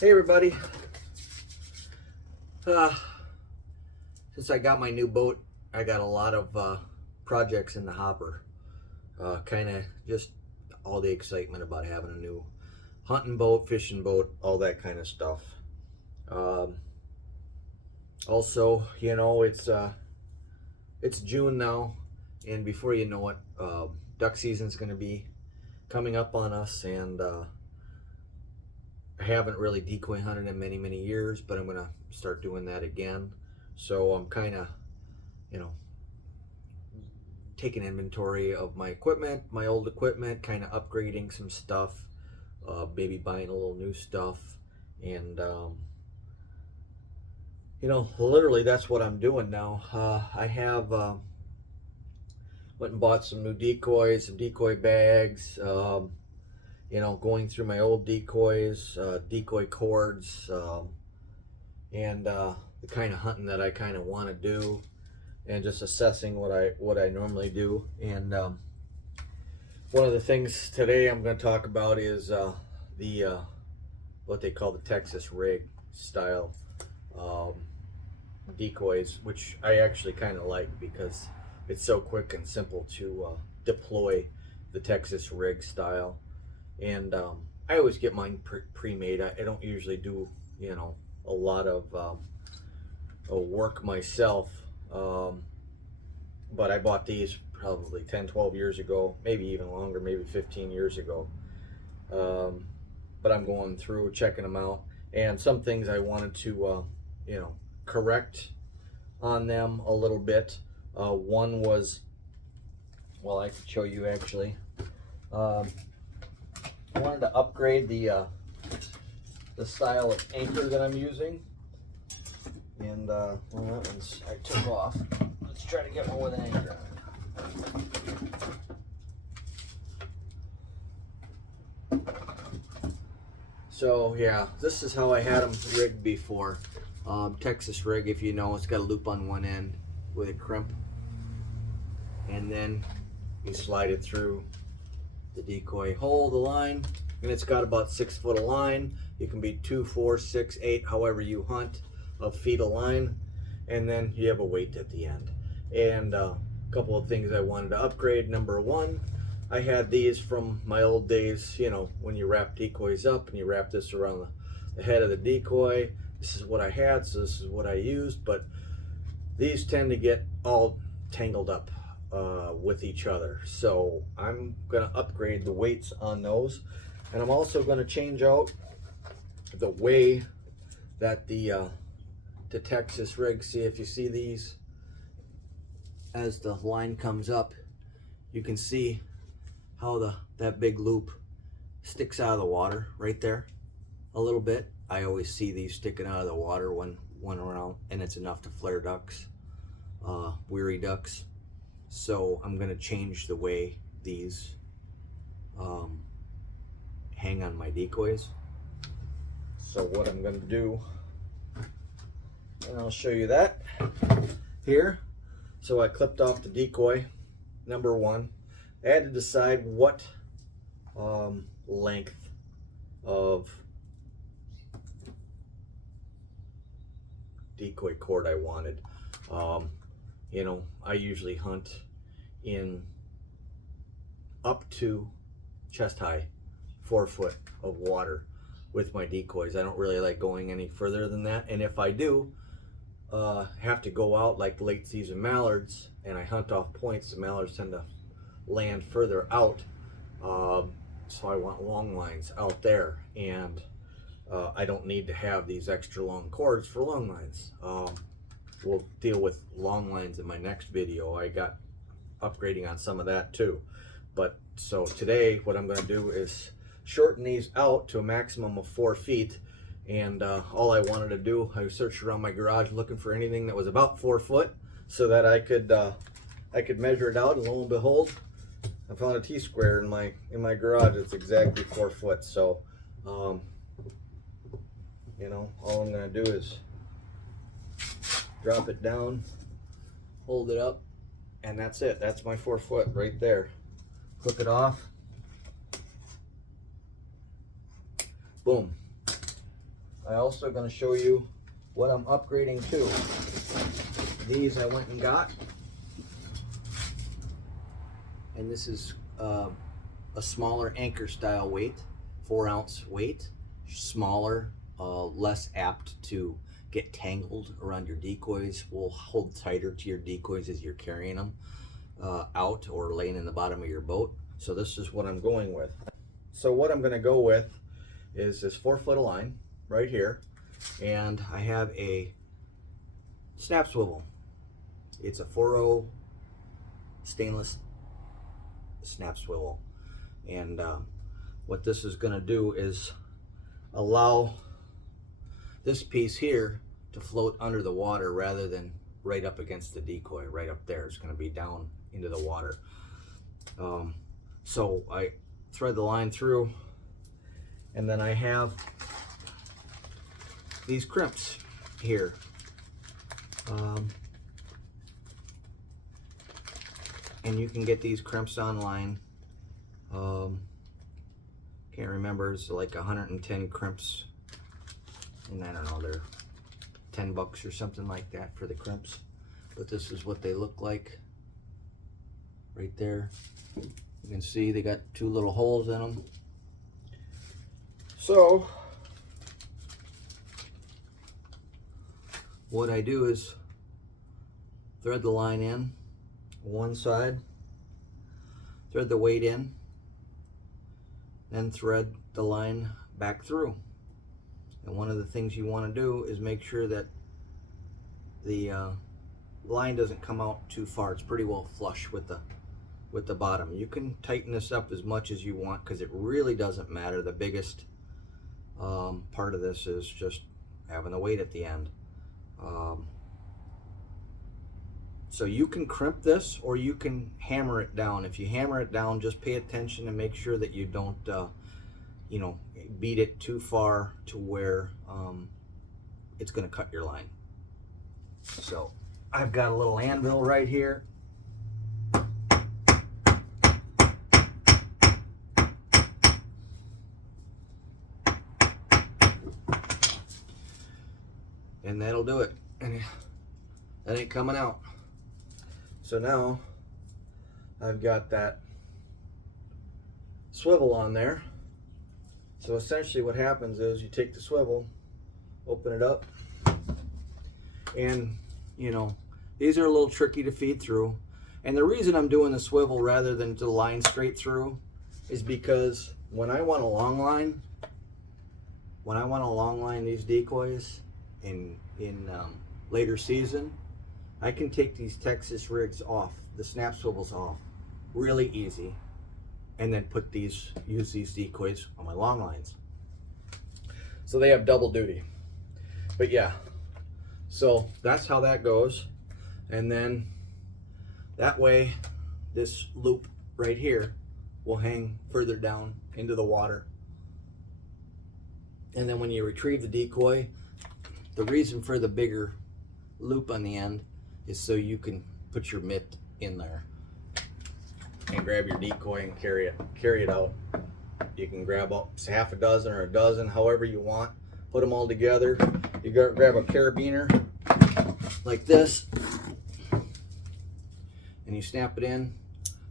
Hey everybody. Since I got my new boat, I got a lot of projects in the hopper. Kind of just all the excitement about having a new hunting boat, fishing boat, all that kind of stuff. Also, you know, it's June now, and before you know it, duck season's going to be coming up on us, and I haven't really decoy hunted in many years, but I'm gonna start doing that again. So I'm kind of, you know, taking inventory of my equipment, my old equipment, kind of upgrading some stuff, maybe buying a little new stuff, and you know, literally that's what I'm doing now. I have went and bought some new decoys, some decoy bags. You know, going through my old decoys, decoy cords, and the kind of hunting that I kind of want to do, and just assessing what I normally do. And one of the things today I'm going to talk about is the what they call the Texas rig style decoys, which I actually kind of like because it's so quick and simple to deploy the Texas rig style. And I always get mine pre-made. I don't usually do, you know, a lot of work myself, but I bought these probably 10-12 years ago, maybe even longer, maybe 15 years ago. But I'm going through checking them out, and some things I wanted to you know, correct on them a little bit. One was, well, I could show you actually. I wanted to upgrade the style of anchor that I'm using, and well, that one's I took off. Let's try to get one with an anchor on it. So yeah, this is how I had them rigged before. Texas rig, if you know, it's got a loop on one end with a crimp, and then you slide it through the decoy hole, the line, and it's got about 6 foot of line. You can be 2, 4, 6, 8, however you hunt, of feet of line, and then you have a weight at the end. And a couple of things I wanted to upgrade. Number one, I had these from my old days, you know, when you wrap decoys up and you wrap this around the head of the decoy. This is what I had, so this is what I used, but these tend to get all tangled up with each other. So I'm gonna upgrade the weights on those, and I'm also gonna change out the way that the Texas rig, see if you see these, as the line comes up, you can see how that big loop sticks out of the water right there a little bit. I always see these sticking out of the water when around, and it's enough to flare ducks, weary ducks. So I'm gonna change the way these hang on my decoys. So what I'm gonna do, and I'll show you that here. So I clipped off the decoy, number one. I had to decide what length of decoy cord I wanted. You know, I usually hunt in up to chest high, 4 foot of water with my decoys. I don't really like going any further than that, and if I do have to go out like late season mallards and I hunt off points, the mallards tend to land further out, so I want long lines out there, and I don't need to have these extra long cords for long lines. We'll deal with long lines in my next video. I got upgrading on some of that too. But so today what I'm going to do is shorten these out to a maximum of 4 feet. And all I wanted to do, I searched around my garage looking for anything that was about 4 foot so that I could measure it out, and lo and behold, I found a T-square in my garage. It's exactly 4 foot. So you know, all I'm going to do is drop it down, hold it up, and that's it. That's my 4 foot right there. Clip it off. Boom. I also going to show you what I'm upgrading to. These I went and got, and this is a smaller anchor style weight, 4-ounce weight, smaller, less apt to get tangled around your decoys, will hold tighter to your decoys as you're carrying them out or laying in the bottom of your boat. So this is what I'm going with. So what I'm going to go with is this 4-foot of line right here, and I have a snap swivel. It's a 4.0 stainless snap swivel, and what this is going to do is allow this piece here to float under the water rather than right up against the decoy. Right up there, it's going to be down into the water. So I thread the line through, and then I have these crimps here. And you can get these crimps online. Can't remember, it's like 110 crimps, and I don't know, they're $10 or something like that for the crimps. But this is what they look like right there. You can see they got 2 little holes in them. So what I do is thread the line in one side, thread the weight in, then thread the line back through. And one of the things you want to do is make sure that the line doesn't come out too far. It's pretty well flush with the bottom. You can tighten this up as much as you want because it really doesn't matter. The biggest part of this is just having the weight at the end. So you can crimp this or you can hammer it down. If you hammer it down, just pay attention and make sure that you don't you know, beat it too far to where it's going to cut your line. So I've got a little anvil right here. And that'll do it. And that ain't coming out. So now I've got that swivel on there. So essentially what happens is you take the swivel, open it up, and you know, these are a little tricky to feed through. And the reason I'm doing the swivel rather than the line straight through is because when I want a long line, these decoys in later season, I can take these Texas rigs off, the snap swivels off, really easy, and then use these decoys on my long lines. So they have double duty. But yeah, so that's how that goes. And then that way, this loop right here will hang further down into the water. And then when you retrieve the decoy, the reason for the bigger loop on the end is so you can put your mitt in there and grab your decoy and carry it out. You can grab up half a dozen or a dozen, however you want. Put them all together. You grab a carabiner like this, and you snap it in.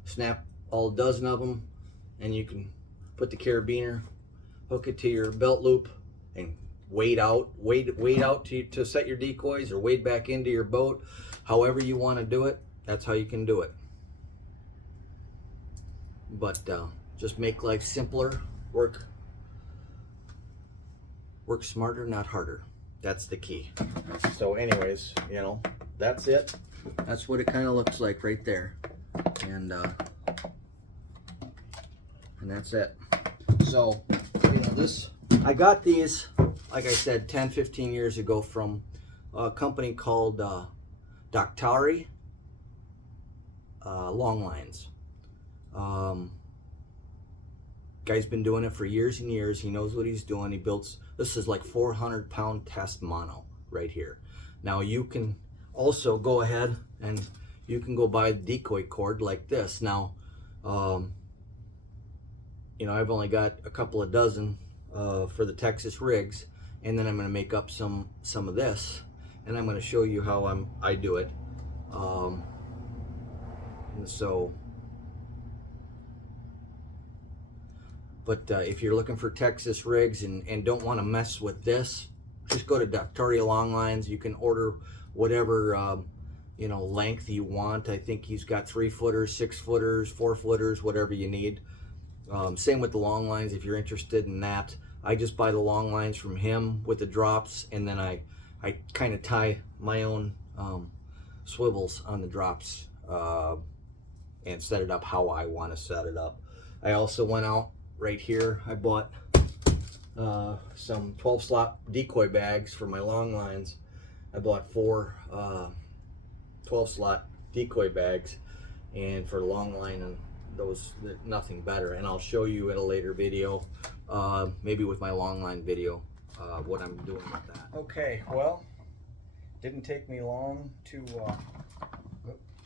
Snap all a dozen of them, and you can put the carabiner, hook it to your belt loop, and wade out to set your decoys, or wade back into your boat. However you want to do it, that's how you can do it. But just make life simpler. Work smarter, not harder. That's the key. So anyways, you know, that's it. That's what it kind of looks like right there. And that's it. So, you know, this, I got these, like I said, 10, 15 years ago from a company called Doctari long lines. Guy's been doing it for years and years. He knows what he's doing. He builds, this is like 400-pound test mono right here. Now you can also go ahead and you can go buy the decoy cord like this. Now, you know, I've only got a couple of dozen for the Texas rigs, and then I'm going to make up some of this, and I'm going to show you how I do it. But if you're looking for Texas rigs and don't want to mess with this, just go to Doctari Long Lines. You can order whatever you know, length you want. I think he's got 3-footers, 6-footers, 4-footers, whatever you need. Same with the long lines if you're interested in that. I just buy the long lines from him with the drops, and then I kind of tie my own swivels on the drops and set it up how I want to set it up. I also went out right here. I bought some 12-slot decoy bags for my long lines. I bought 4 12-slot decoy bags, and for long line, and those, nothing better. And I'll show you in a later video, maybe with my long line video, what I'm doing with that. Okay, well, didn't take me long to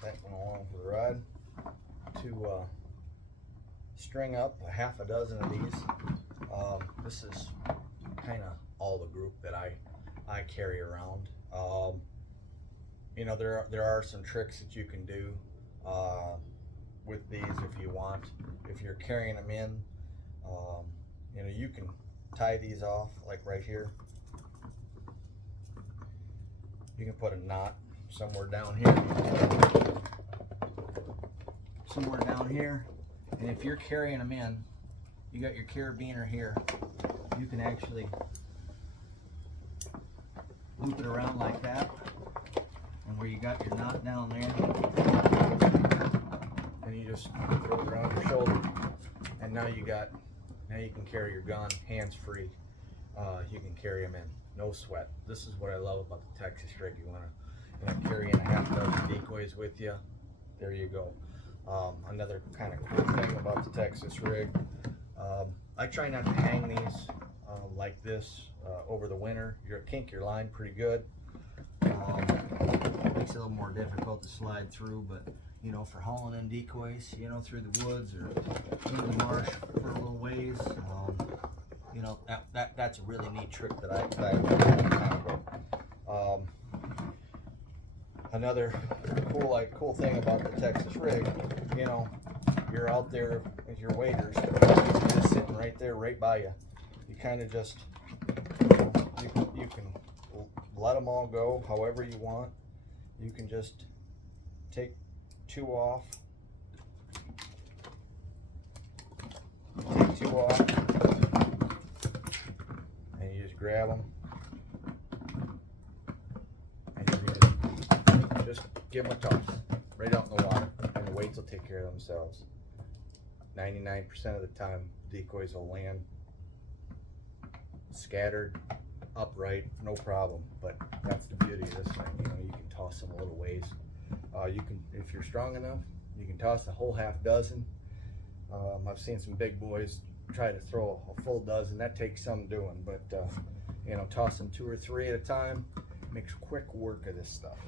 that went along for the ride, to string up a half a dozen of these. This is kind of all the group that I carry around. You know, there are some tricks that you can do with these if you want. If you're carrying them in, you know, you can tie these off like right here. You can put a knot somewhere down here, and if you're carrying them in, you got your carabiner here, you can actually loop it around like that, and where you got your knot down there, and you just throw it around your shoulder, and now you can carry your gun hands free. You can carry them in, no sweat. This is what I love about the Texas rig. You want to carry in a half dozen decoys with you. There you go. Another kind of cool thing about the Texas rig, I try not to hang these like this over the winter. You'll kink your line pretty good. It makes it a little more difficult to slide through, but you know, for hauling in decoys, you know, through the woods or into the marsh for a little ways, you know, that's a really neat trick that I another cool thing about the Texas rig, you know, you're out there with your waders, just sitting right there, right by you. You kind of just, you can let them all go however you want. You can just take 2 off, and you just grab them, and you just give them a toss right out in the water, and the weights will take care of themselves. 99% of the time, decoys will land scattered, upright, no problem. But that's the beauty of this thing. You know, you can toss them a little ways. You can, if you're strong enough, you can toss a whole half dozen. I've seen some big boys try to throw a full dozen. That takes some doing, but you know, toss them 2 or 3 at a time makes quick work of this stuff.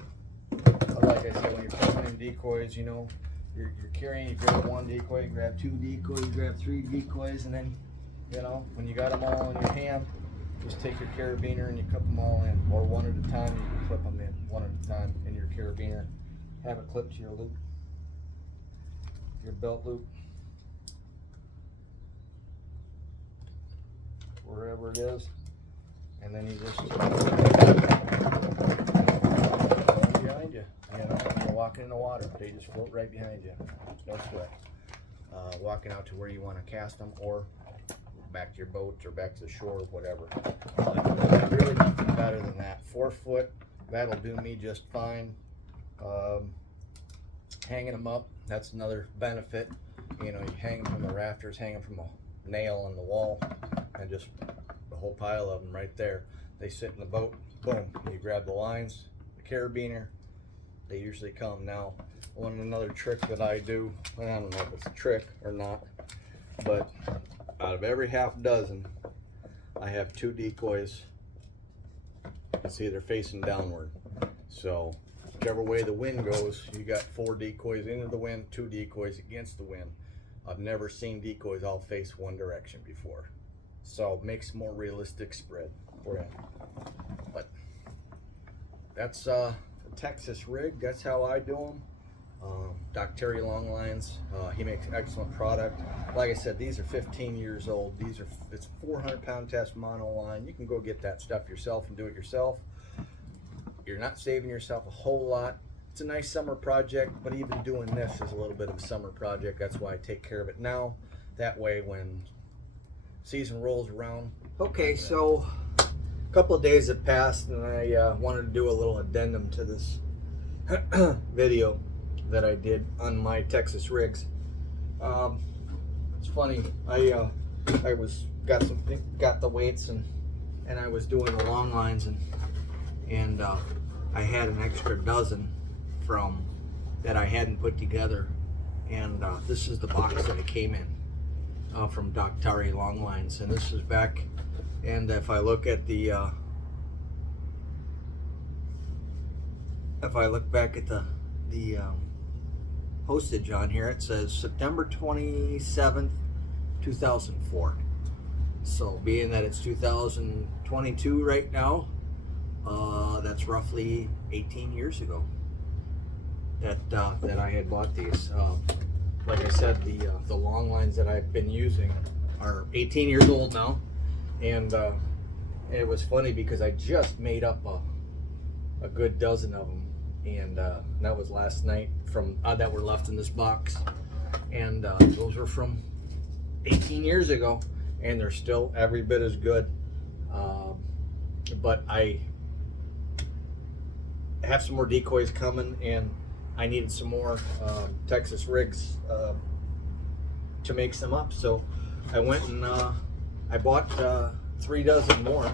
Like I said, when you're pulling in decoys, you know, you're carrying, you grab 1 decoy, you grab 2 decoys, you grab 3 decoys, and then, you know, when you got them all in your hand, just take your carabiner and you clip them all in, or 1 at a time. You can clip them in 1 at a time in your carabiner. Have it clipped to your loop, your belt loop, wherever it is, and then you just behind you. You know, when you're walking in the water, they just float right behind you. No sweat. Walking out to where you want to cast them, or back to your boat, or back to the shore, whatever. Really nothing better than that. 4 foot, that'll do me just fine. Hanging them up, that's another benefit. You know, you hang them from the rafters, hang them from a nail on the wall, and just the whole pile of them right there. They sit in the boat, boom, you grab the lines, the carabiner, they usually come. Now, another trick that I do, I don't know if it's a trick or not, but out of every half dozen, I have 2 decoys. You can see they're facing downward. So whichever way the wind goes, you got 4 decoys into the wind, 2 decoys against the wind. I've never seen decoys all face one direction before. So it makes more realistic spread. we're in. But that's a Texas rig. That's how I do them. Doctari long lines. He makes excellent product. Like I said, these are 15 years old. It's 400-pound test mono line. You can go get that stuff yourself and do it yourself. You're not saving yourself a whole lot. It's a nice summer project, but even doing this is a little bit of a summer project. That's why I take care of it now. That way when season rolls around. Okay, so a couple of days have passed, and I wanted to do a little addendum to this video that I did on my Texas rigs. It's funny, I got the weights and I was doing the long lines, and I had an extra dozen from that I hadn't put together, and this is the box that it came in from Doctari long lines, and this is back. And if I look at the if I look back at the postage on here, it says September 27th, 2004. So being that it's 2022 right now, that's roughly 18 years ago that I had bought these. Like I said, the long lines that I've been using are 18 years old now, and it was funny because I just made up a good dozen of them, and that was last night from that were left in this box, and those were from 18 years ago, and they're still every bit as good. But I have some more decoys coming, and I needed some more Texas rigs to make some up, so I went and I bought 3 dozen more,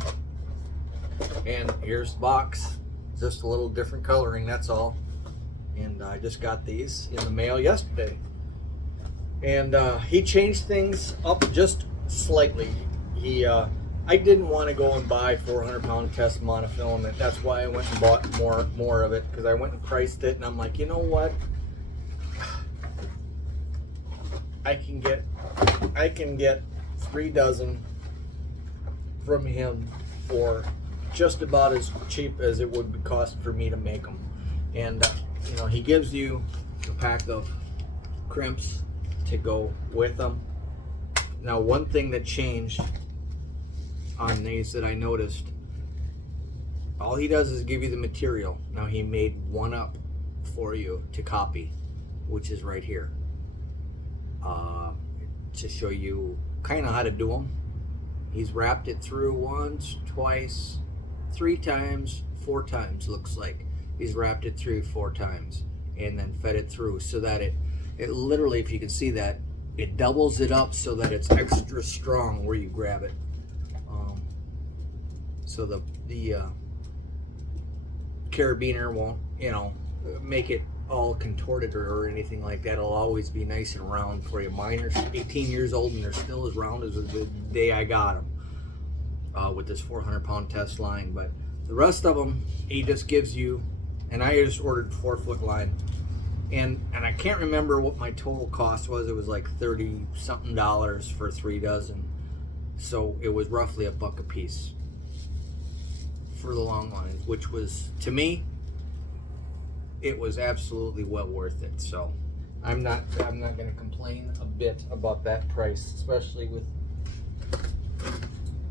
and here's the box. Just a little different coloring, that's all. And I just got these in the mail yesterday, and he changed things up just slightly. I didn't want to go and buy 400-pound test monofilament. That's why I went and bought more of it, because I went and priced it, and I'm like, you know what, I can get 3 dozen from him for just about as cheap as it would cost for me to make them. And you know, he gives you a pack of crimps to go with them. Now, one thing that changed on these that I noticed, all he does is give you the material. Now, he made one up for you to copy, which is right here, to show you kind of how to do them. He's wrapped it through once, twice, 3 times, 4 times, looks like. He's wrapped it through 4 times and then fed it through, so that it literally, if you can see that, it doubles it up so that it's extra strong where you grab it. So the carabiner won't, you know, make it all contorted or anything like that. It'll always be nice and round for you. Mine are 18 years old and they're still as round as the day I got them with this 400-pound test line. But the rest of them, he just gives you, and I just ordered 4-foot line, and I can't remember what my total cost was. It was like $30-something for 3 dozen, so it was roughly $1 a piece for the long lines, which was, to me, it was absolutely well worth it. So I'm not going to complain a bit about that price, especially with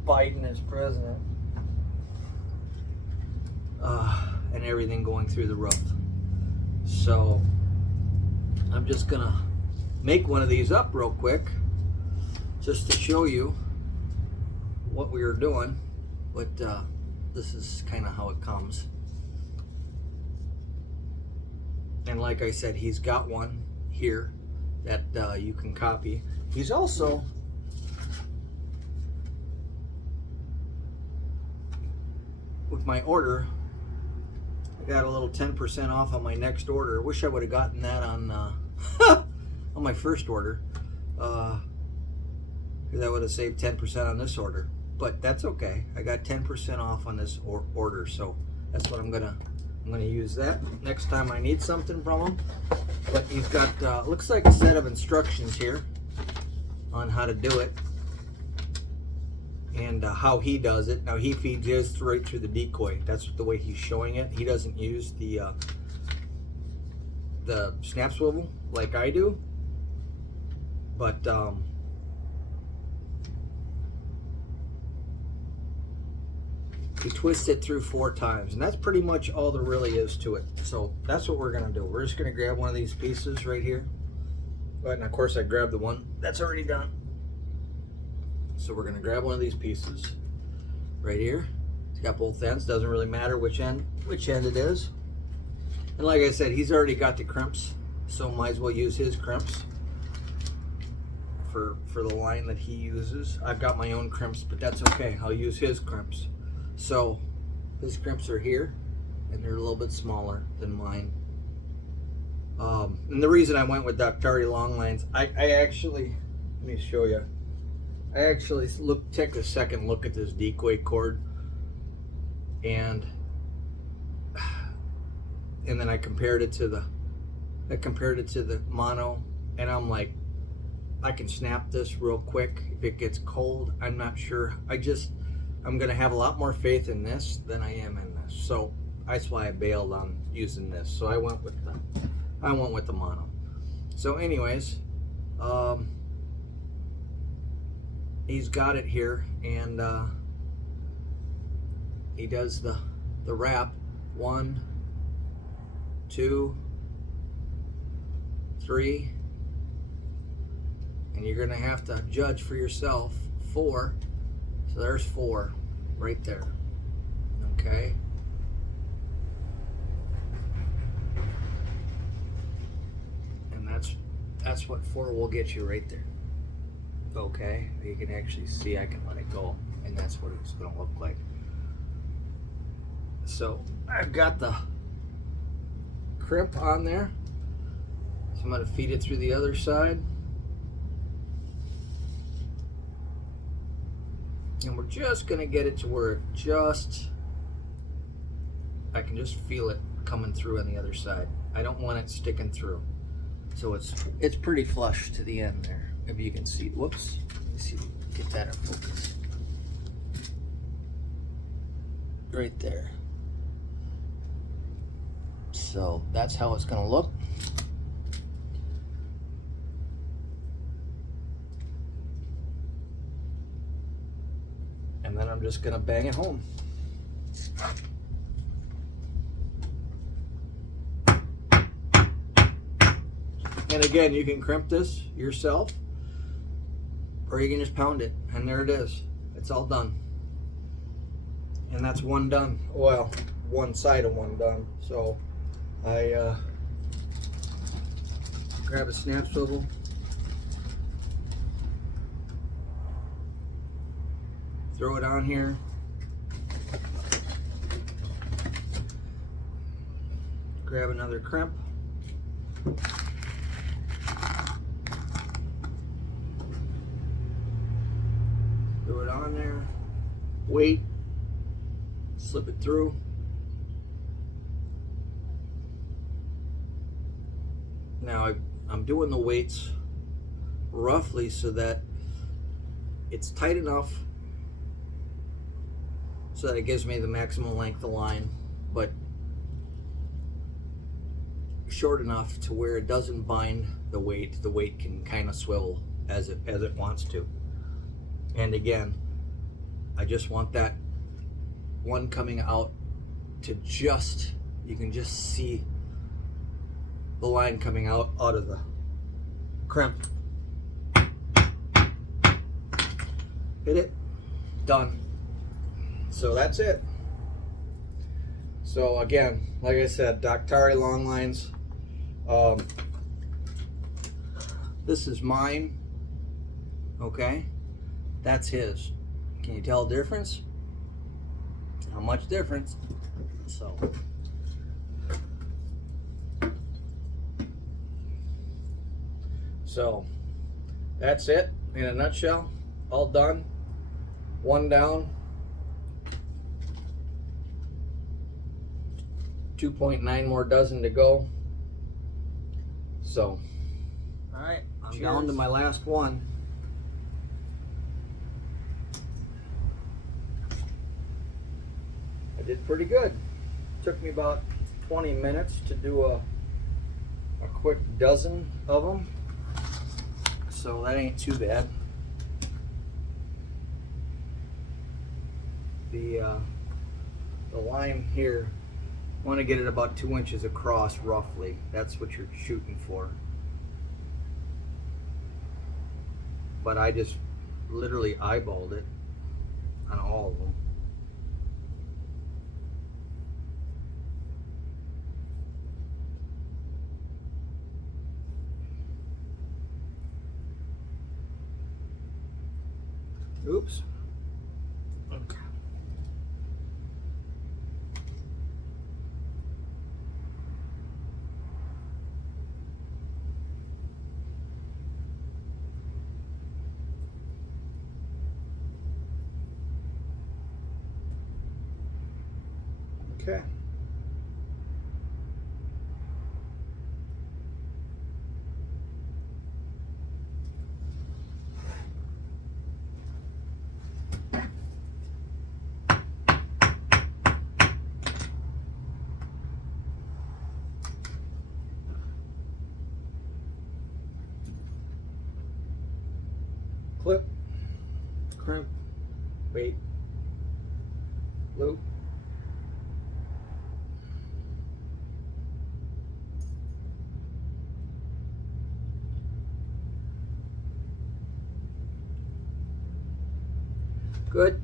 Biden as president and everything going through the roof. So I'm just gonna make one of these up real quick just to show you what we were doing, but this is kind of how it comes. And like I said, he's got one here that you can copy. He's also with my order, I got a little 10% off on my next order. Wish I would have gotten that on on my first order, because I would have saved 10% on this order. But that's okay. I got 10% off on this order, so that's what I'm gonna use that next time I need something from him. But he's got looks like a set of instructions here on how to do it. and how he does it. Now he feeds his right through the decoy. That's the way he's showing it. He doesn't use the snap swivel like I do, but he twists it through 4 times, and that's pretty much all there really is to it. So that's what we're gonna do. We're just gonna grab one of these pieces right here. And of course I grabbed the one that's already done. So we're gonna grab one of these pieces right here. It's got both ends, doesn't really matter which end it is. And like I said, he's already got the crimps, so might as well use his crimps for the line that he uses. I've got my own crimps, but that's okay. I'll use his crimps. So his crimps are here, and they're a little bit smaller than mine. And the reason I went with Doctari long lines, I actually, let me show you. I actually took a second look at this decoy cord, and then I compared it to the mono, and I'm like, I can snap this real quick. If it gets cold, I'm not sure. I'm gonna have a lot more faith in this than I am in this. So that's why I bailed on using this. So I went with the mono. So anyways, he's got it here, and he does the wrap. 1, 2, 3, and you're gonna have to judge for yourself. 4. So there's 4 right there. Okay. And that's what 4 will get you right there. Okay. You can actually see I can let it go, and that's what it's gonna look like. So I've got the crimp on there. So I'm gonna feed it through the other side. And we're just gonna get it to where I can just feel it coming through on the other side. I don't want it sticking through. So it's pretty flush to the end there, if you can see. Whoops, let me see, get that in focus. Right there. So that's how it's gonna look. And then I'm just gonna bang it home. And again, you can crimp this yourself, or you can just pound it, and there it is. It's all done. And that's one done. Well, one side of one done. So I grab a snap swivel, throw it on here, grab another crimp, throw it on there, wait, slip it through. Now I'm doing the weights roughly so that it's tight enough so that it gives me the maximum length of line, but short enough to where it doesn't bind the weight. The weight can kind of swivel as it wants to. And again, I just want that one coming out to you can just see the line coming out of the crimp. Hit it, done. So that's it. So again, like I said, Doctari long lines. This is mine. Okay, that's his. Can you tell the difference? How much difference? So that's it in a nutshell. All done. One down. 2.9 more dozen to go. So, all right, I'm down to my last one. did pretty good. Took me about 20 minutes to do a quick dozen of them, so that ain't too bad. The line here, want to get it about 2 inches across roughly. That's what you're shooting for. But I just literally eyeballed it on all of them. Oops. Okay. Okay. Clip, crimp, wait, loop. Good.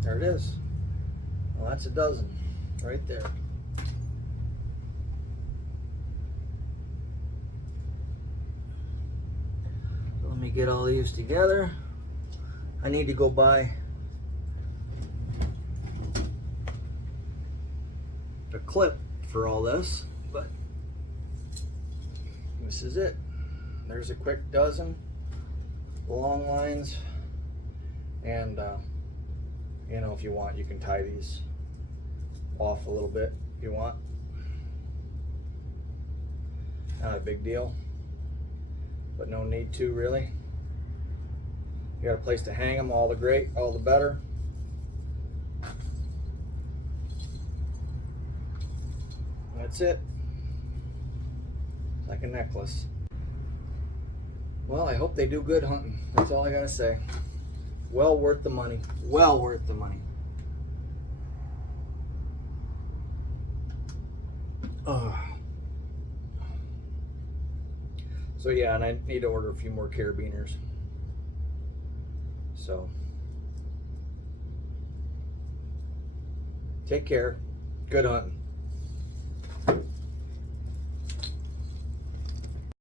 There it is. Well, that's a dozen right there. Let me get all these together. I need to go buy a clip for all this, but this is it. There's a quick dozen long lines, and you know, if you want, you can tie these off a little bit if you want. Not a big deal, but no need to really. You got a place to hang them, all the better. That's it. It's like a necklace. Well, I hope they do good hunting. That's all I gotta say. Well worth the money. Well worth the money. So yeah, and I need to order a few more carabiners. So take care. Good hunting.